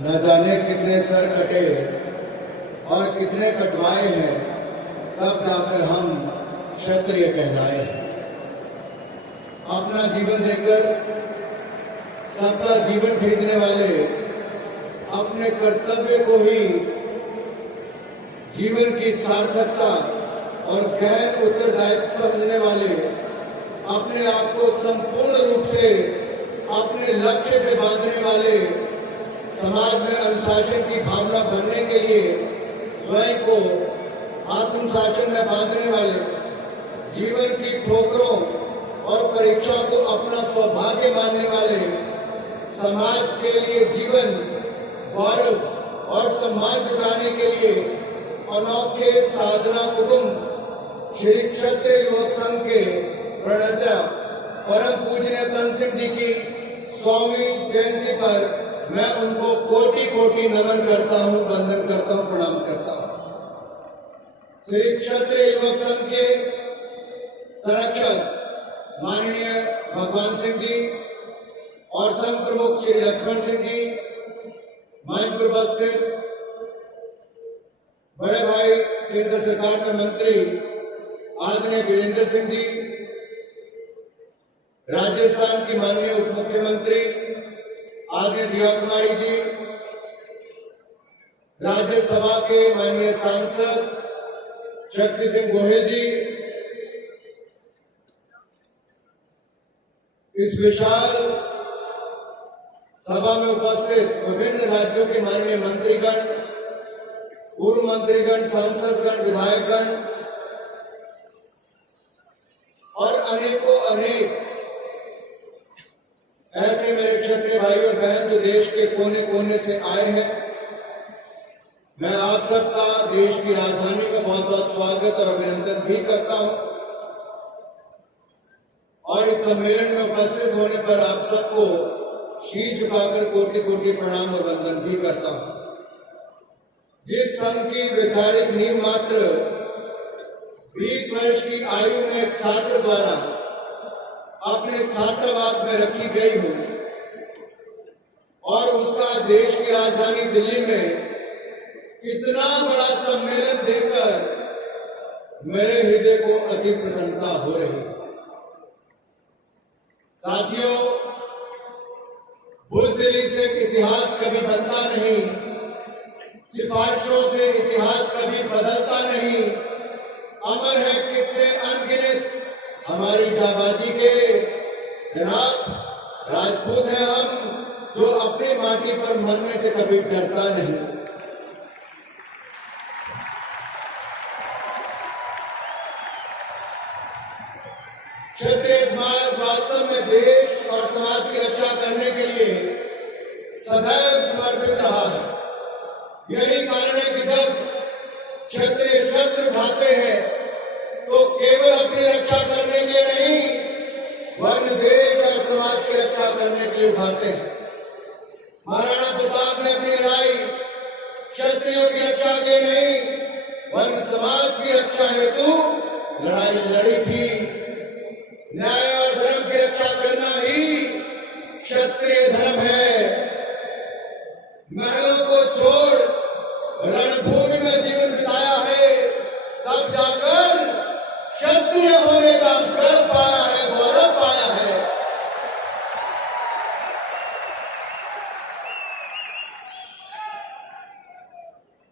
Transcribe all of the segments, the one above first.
न जाने कितने सर कटे और कितने कटवाए हैं, तब जाकर हम क्षत्रिय कहलाए हैं। अपना जीवन देकर सबका जीवन खरीदने वाले, अपने कर्तव्य को ही जीवन की सार्थकता और गहन उत्तरदायित्व समझने वाले, अपने आप को संपूर्ण रूप से अपने लक्ष्य से बांधने वाले, समाज में अनुशासन की भावना भरने के लिए स्वयं को आत्मशासन में बांधने वाले, जीवन की ठोकरों और परीक्षा को अपना सौभाग्य मानने वाले, समाज के लिए जीवन, गौरव और सम्मान जुटाने के लिए अनोखे साधना कुटुंब श्री क्षत्रिय युवक संघ के प्रणेता परम पूज्य तन सिंह जी की 100वीं जयंती पर मैं उनको कोटि कोटि नमन करता हूं, वंदन करता हूं, प्रणाम करता हूं। श्री क्षत्रिय युवक संघ के संरक्षक माननीय भगवान सिंह जी और संघ प्रमुख श्री लक्ष्मण सिंह जी, मानपुर उपस्थित बड़े भाई केंद्र सरकार में मंत्री आदरणीय वीरेंद्र सिंह जी, राजस्थान की माननीय उप मुख्यमंत्री आदरणीय दिया कुमारी जी, राज्यसभा के माननीय सांसद शक्ति सिंह गोहिल जी, इस विशाल सभा में उपस्थित विभिन्न राज्यों के माननीय मंत्रीगण, पूर्व मंत्रीगण, सांसदगण, विधायकगण और अनेकों अनेक ऐसे मेरे क्षत्रिय भाई और बहन जो देश के कोने कोने से आए हैं, मैं आप सबका देश की राजधानी में बहुत बहुत स्वागत और अभिनंदन भी करता हूं और इस सम्मेलन में उपस्थित होने पर आप सबको शीश झुकाकर कोटि कोटि प्रणाम और वंदन भी करता हूं। जिस संघ की वैचारिक नींव मात्र 20 वर्ष की आयु में एक छात्र द्वारा अपने छात्रावास में रखी गई हूं और उसका देश की राजधानी दिल्ली में इतना बड़ा सम्मेलन देखकर मेरे हृदय को अति प्रसन्नता हो रही है। साथियों, बुज़दिली से इतिहास कभी बनता नहीं, सिफारिशों से इतिहास कभी बदलता नहीं। अमर है किससे अनगिनत हमारी जाबाजी के, जनाब राजपूत हैं हम जो अपनी माटी पर मरने से कभी डरता नहीं। क्षत्रिय समाज वास्तव में देश और समाज की रक्षा करने के लिए सदैव समर्पित रहा है। यही कारण है कि जब क्षत्रिय शस्त्र उठाते हैं तो केवल अपनी रक्षा करने के लिए नहीं, वरन देश और समाज की रक्षा करने के लिए उठाते हैं। महाराणा प्रताप ने अपनी लड़ाई क्षत्रियों की रक्षा के लिए नहीं, वरन समाज की रक्षा हेतु लड़ाई लड़ी थी। न्याय और धर्म की रक्षा करना ही क्षत्रिय धर्म है। महलों को छोड़ रणभूमि में जीवन बिताया है, तब जाकर क्षत्रिय होने का गर्व पाया है, गौरव पाया है।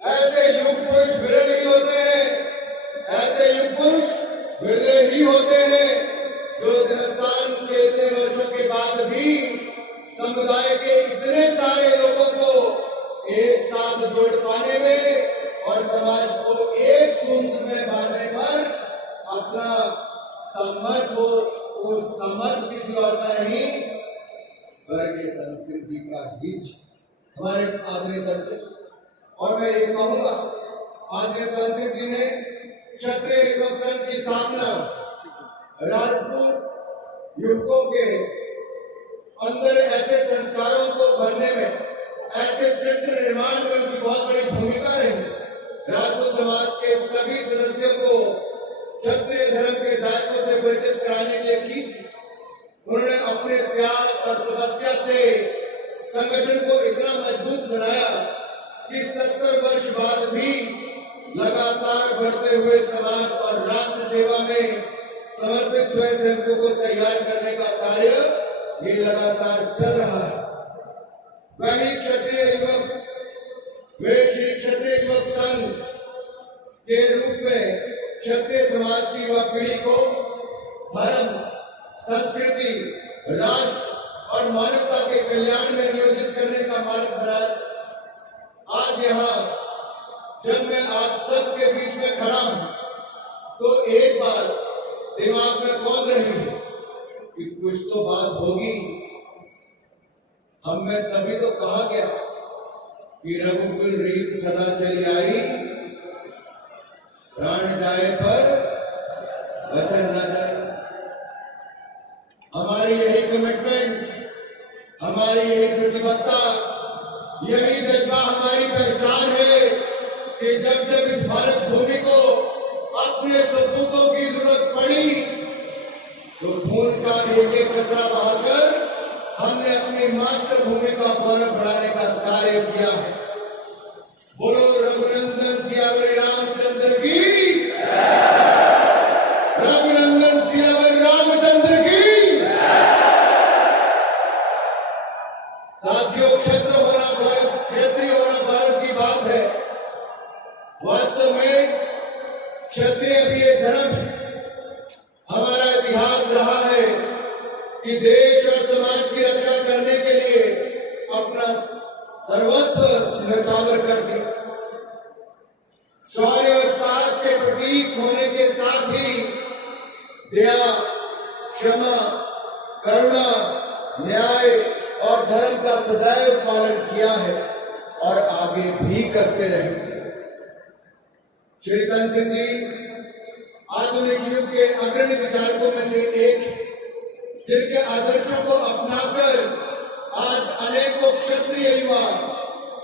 ऐसे युग पुरुष विरल ही होते हैं, ऐसे युग पुरुष विरले ही होते हैं जो देवसान के इतने वर्षों के बाद भी समुदाय के इतने सारे लोगों को एक साथ जोड़ पाने में और समाज को एक सूत्र में बांधने पर अपना सामर्थ्य हो, वो सामर्थ्य किसी और का नहीं, स्वर्गीय तन सिंह जी का ही हमारे आदरणीय तन सिंह। और मैं ये कहूंगा, आदरणीय तन सिंह जी ने क्षत्रिय युवक संघ की स्थापना राजपूत युवकों के अंदर ऐसे संस्कारों को भरने में, ऐसे चरित्र निर्माण में उनकी बहुत बड़ी भूमिका रही। राजपूत समाज के सभी सदस्यों को क्षत्रिय धर्म के दायित्व से परिचित कराने के लिए की थी। उन्होंने अपने त्याग और तपस्या से संगठन को इतना मजबूत बनाया कि 70 वर्ष बाद भी लगातार बढ़ते हुए समाज और राष्ट्र सेवा में समर्पित स्वयंसेवकों को तैयार करने का कार्य ये लगातार चल रहा है। वही क्षत्रिय युवक, वे श्री क्षत्रिय युवक संघ के रूप में क्षत्रिय समाज की युवा पीढ़ी को धर्म, संस्कृति, राष्ट्र और मानवता के कल्याण में नियोजित करने का मार्ग बनाया। आज यहाँ जब मैं आप सबके बीच में खड़ा हूं तो एक बात दिमाग में कौन रही है कि कुछ तो बात होगी। हम में तभी तो कहा गया कि रघुकुल रीत सदा चली आई, प्राण जाए पर वचन न जाए। हमारी यही कमिटमेंट, हमारी यही प्रतिबद्धता, यही जज्बा हमारी पहचान है कि जब जब इस भारत भूमि को अपने सपूतों की जरूरत पड़ी तो खून का एक एक कतरा बहाकर हमने अपनी मातृभूमि का गौरव बढ़ाने का कार्य किया है। बोलो रघुनंदन सियावर रामचंद्र की, रघुनंदन सियावर रामचंद्र की। साथियों, क्षेत्र होना भारत, क्षेत्रीय होना भारत की बात है। वास्तव में क्षत्रिय भी एक धर्म है। हमारा इतिहास रहा है कि देश और समाज की रक्षा करने के लिए अपना सर्वस्व न्यौछावर कर दिया। शौर्य और साहस के प्रतीक होने के साथ ही दया, क्षमा, करुणा, न्याय और धर्म का सदैव पालन किया है और आगे भी करते रहेंगे। श्री धन सिंह जी आधुनिक युग के अग्रणी विचारकों में से एक, जिनके आदर्शों को अपनाकर आज अनेकों क्षत्रिय युवा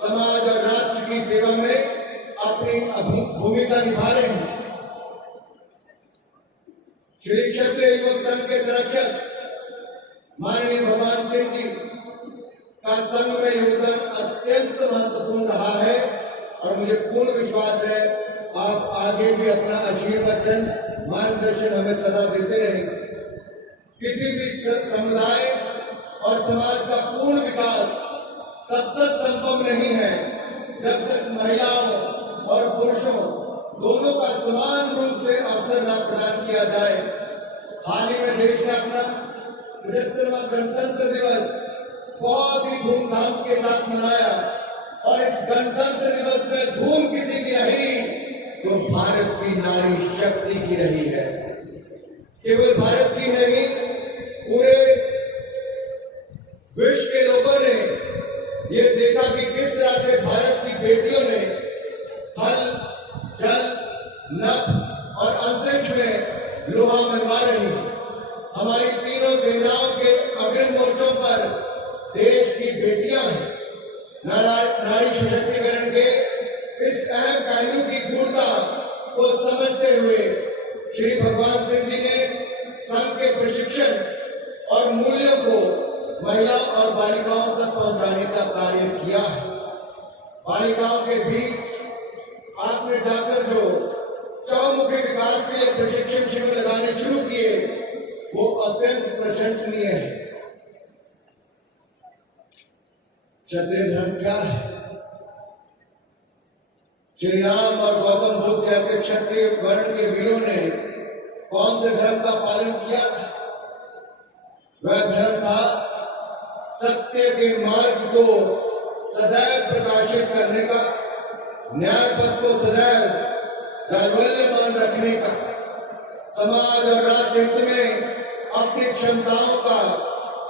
समाज और राष्ट्र की सेवा में अपनी भूमिका निभा रहे हैं। श्री क्षत्रिय युवक संघ के संरक्षक माननीय भगवान सिंह जी का संघ में योगदान अत्यंत महत्वपूर्ण रहा है और मुझे पूर्ण विश्वास है आप आगे भी अपना आशीर्वचन, मार्गदर्शन हमें सदा देते रहेंगे। किसी भी समुदाय और समाज का पूर्ण विकास तब तक संभव नहीं है जब तक महिलाओं और पुरुषों दोनों का समान रूप से अवसर न प्रदान किया जाए। हाल ही में देश ने अपना 75वां गणतंत्र दिवस बहुत ही धूमधाम के साथ मनाया और इस गणतंत्र दिवस में धूम किसी की रही तो भारत की नारी शक्ति की रही है। केवल भारत की नहीं, पूरे विश्व के लोगों ने ये देखा कि किस तरह से भारत की बेटियों ने थल, जल, नभ और अंतरिक्ष में लोहा मनवा रही। हमारी तीनों सेनाओं के अग्रिम मोर्चों पर देश की बेटियां हैं। नारी सशक्तिकरण के इस अहम पहलू की गूढ़ता को समझते हुए श्री भगवान सिंह जी ने संघ के प्रशिक्षण और मूल्यों को महिला और बालिकाओं तक पहुंचाने का कार्य किया है। बालिकाओं के बीच आपने जाकर जो चौमुखी विकास के लिए प्रशिक्षण शिविर लगाने शुरू किए वो अत्यंत प्रशंसनीय है। क्षत्रिय धर्म क्या है? श्री राम और गौतम बुद्ध जैसे क्षत्रिय वर्ण के वीरों ने कौन से धर्म का पालन किया था? वह धर्म था सत्य के मार्ग को सदैव प्रकाशित करने का, न्याय पथ को सदैव दैवल्यमान रखने का, समाज और राष्ट्र हित में अपनी क्षमताओं का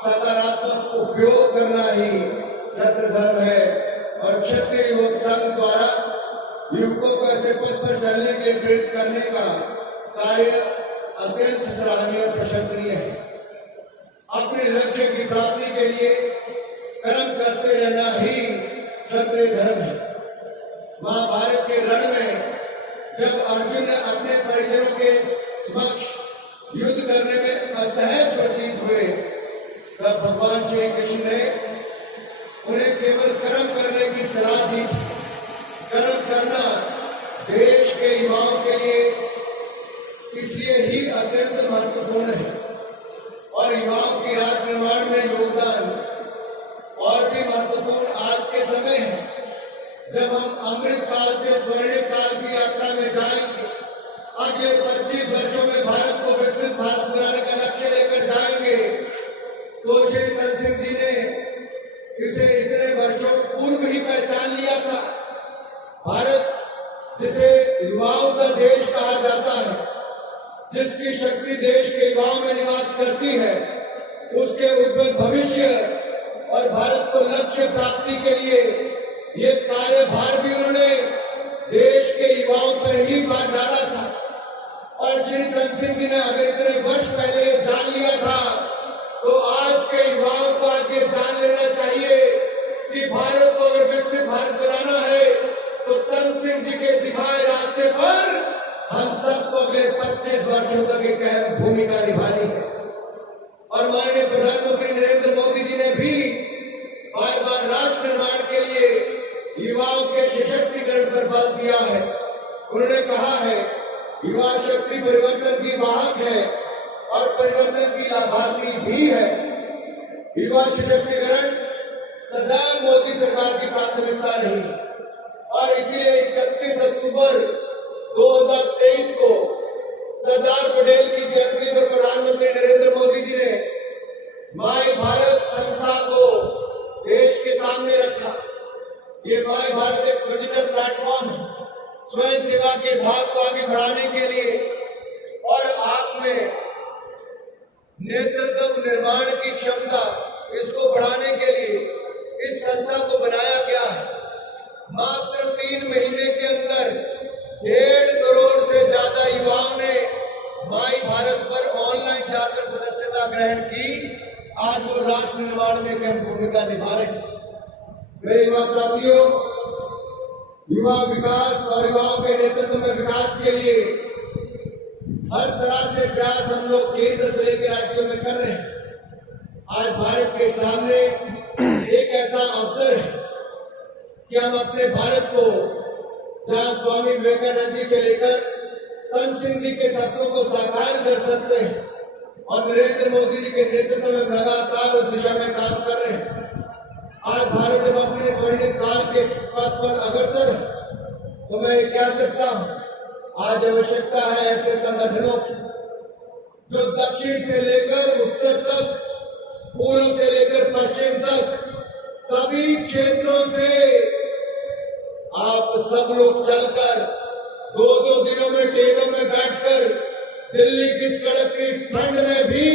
सकारात्मक उपयोग करना ही क्षत्रिय धर्म है। और क्षत्रिय युवक संघ द्वारा युवकों को ऐसे पथ पर चलने के लिए प्रेरित करने का कार्य अत्यंत सराहनीय और प्रशंसनीय है। अपने लक्ष्य की प्राप्ति के लिए कर्म करते रहना ही क्षत्रिय धर्म है। महाभारत के रण में जब अर्जुन ने अपने परिजनों के समक्ष युद्ध करने में असहज प्रतीत हुए तब भगवान श्री कृष्ण ने सलाह दी थी। कर्म करना देश के युवाओं के लिए इसलिए ही अत्यंत महत्वपूर्ण है और युवाओं की राष्ट्र निर्माण में योगदान और भी महत्वपूर्ण आज के समय है, जब हम अमृत काल से स्वर्णिम काल की यात्रा में जाएंगे। अगले 25 वर्षों में भारत को विकसित भारत बनाने का लक्ष्य लेकर जाएंगे। तो श्री तन सिंह जी ने इसे इतने वर्षों पूर्व ही पहचान लिया था। भारत जिसे युवाओं का देश कहा जाता है, जिसकी शक्ति देश के युवाओं में निवास करती है, उसके उज्जवल भविष्य और भारत को लक्ष्य प्राप्ति के लिए ये कार्यभार भी उन्होंने देश के युवाओं पर ही बांट डाला था। और श्री तन सिंह जी ने अगर इतने वर्ष पहले जान लिया था, तो आज के युवाओं को आगे जान लेना चाहिए कि भारत को अगर विकसित भारत बनाना है तो तन सिंह जी के दिखाए रास्ते पर हम सबको अगले 25 वर्षों तक एक अहम भूमिका निभानी है। और माननीय प्रधानमंत्री नरेंद्र मोदी जी ने भी बार बार राष्ट्र निर्माण के लिए युवाओं के सशक्तिकरण पर बल दिया है। उन्होंने कहा है, युवा शक्ति परिवर्तन की वाहक है और परिवर्तन की लाभार्थी भी है। युवा सशक्तिकरण सदा मोदी सरकार की प्राथमिकता रही और इसीलिए 31 अक्टूबर 2023 को सरदार पटेल की जयंती पर प्रधानमंत्री नरेंद्र मोदी जी ने माई भारत संस्था को देश के सामने रखा। ये माई भारत एक डिजिटल प्लेटफॉर्म है स्वयं सेवा के भाव को आगे बढ़ाने के लिए और आप में नेतृत्व निर्माण की क्षमता इसको बढ़ाने के लिए इस संस्था को बनाया गया है। मात्र 3 महीने के अंदर 1.5 करोड़ से ज्यादा युवाओं ने माई भारत पर ऑनलाइन जाकर सदस्यता ग्रहण की। आज वो राष्ट्र निर्माण में एक अहम भूमिका निभा रहे हैं। मेरे युवा साथियों, युवा विकास और युवाओं के नेतृत्व में विकास के लिए हर तरह से प्रयास हम लोग केंद्र से लेकर राज्यों में कर रहे हैं। आज भारत के सामने एक ऐसा अवसर है कि हम अपने भारत को, जहां स्वामी विवेकानंद जी से लेकर तन सिंह जी के सपनों को साकार कर सकते हैं और नरेंद्र मोदी जी के नेतृत्व में लगातार उस दिशा में काम कर रहे हैं। आज भारत जब अपने स्वर्णिम काल के पथ पर अग्रसर है, तो मैं कह सकता हूं, आज आवश्यकता है ऐसे संगठनों की जो दक्षिण से लेकर उत्तर तक, पूर्व से लेकर पश्चिम तक सभी क्षेत्रों से आप सब लोग चलकर 2-2 दिनों में ट्रेनों में बैठकर दिल्ली की कड़कती ठंड में भी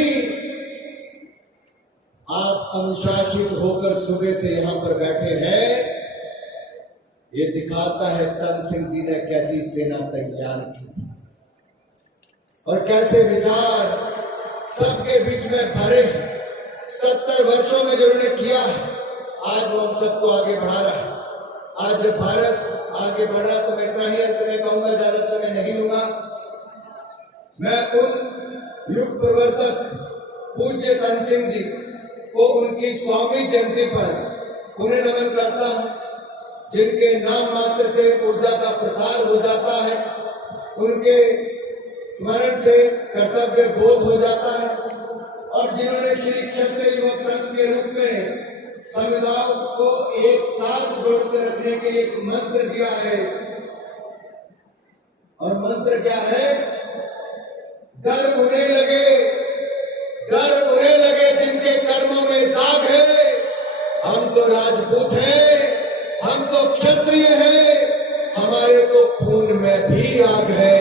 आप अनुशासित होकर सुबह से यहां पर बैठे हैं। ये दिखाता है तन सिंह जी ने कैसी सेना तैयार की थी और कैसे विचार सबके बीच में भरे। 70 वर्षों में जो उन्होंने किया है, आज वो हम सबको आगे बढ़ा रहा है। आज जब भारत आगे बढ़ रहा तो मैं इतना ही अंत में कहूंगा, ज्यादा समय नहीं लूंगा। मैं उन युग प्रवर्तक पूज्य तन सिंह जी को उनकी स्वामी जयंती पर उन्हें नमन करता हूं, जिनके नाम मात्र से ऊर्जा का प्रसार हो जाता है, उनके स्मरण से कर्तव्य बोध हो जाता है और जिन्होंने श्री क्षत्रिय युवक संघ के रूप में समुदायों को एक साथ जोड़कर रखने के लिए एक मंत्र दिया है। और मंत्र क्या है? डर उन्हें लगे जिनके कर्मों में दाग है। हम तो राजपूत हैं, हम तो क्षत्रिय हैं, हमारे तो खून में भी आग है।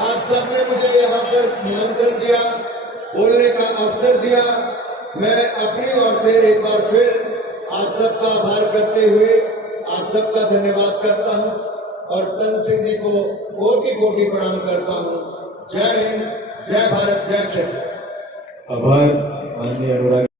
आप सबने मुझे यहाँ पर निमंत्रण दिया, बोलने का अवसर दिया। मैं अपनी ओर से एक बार फिर आप सबका आभार करते हुए आप सबका धन्यवाद करता हूं और तन सिंह जी को कोटि-कोटि प्रणाम करता हूं। जय हिंद, जय भारत, जय क्षत्रिय। आभार माननीय अनुराग।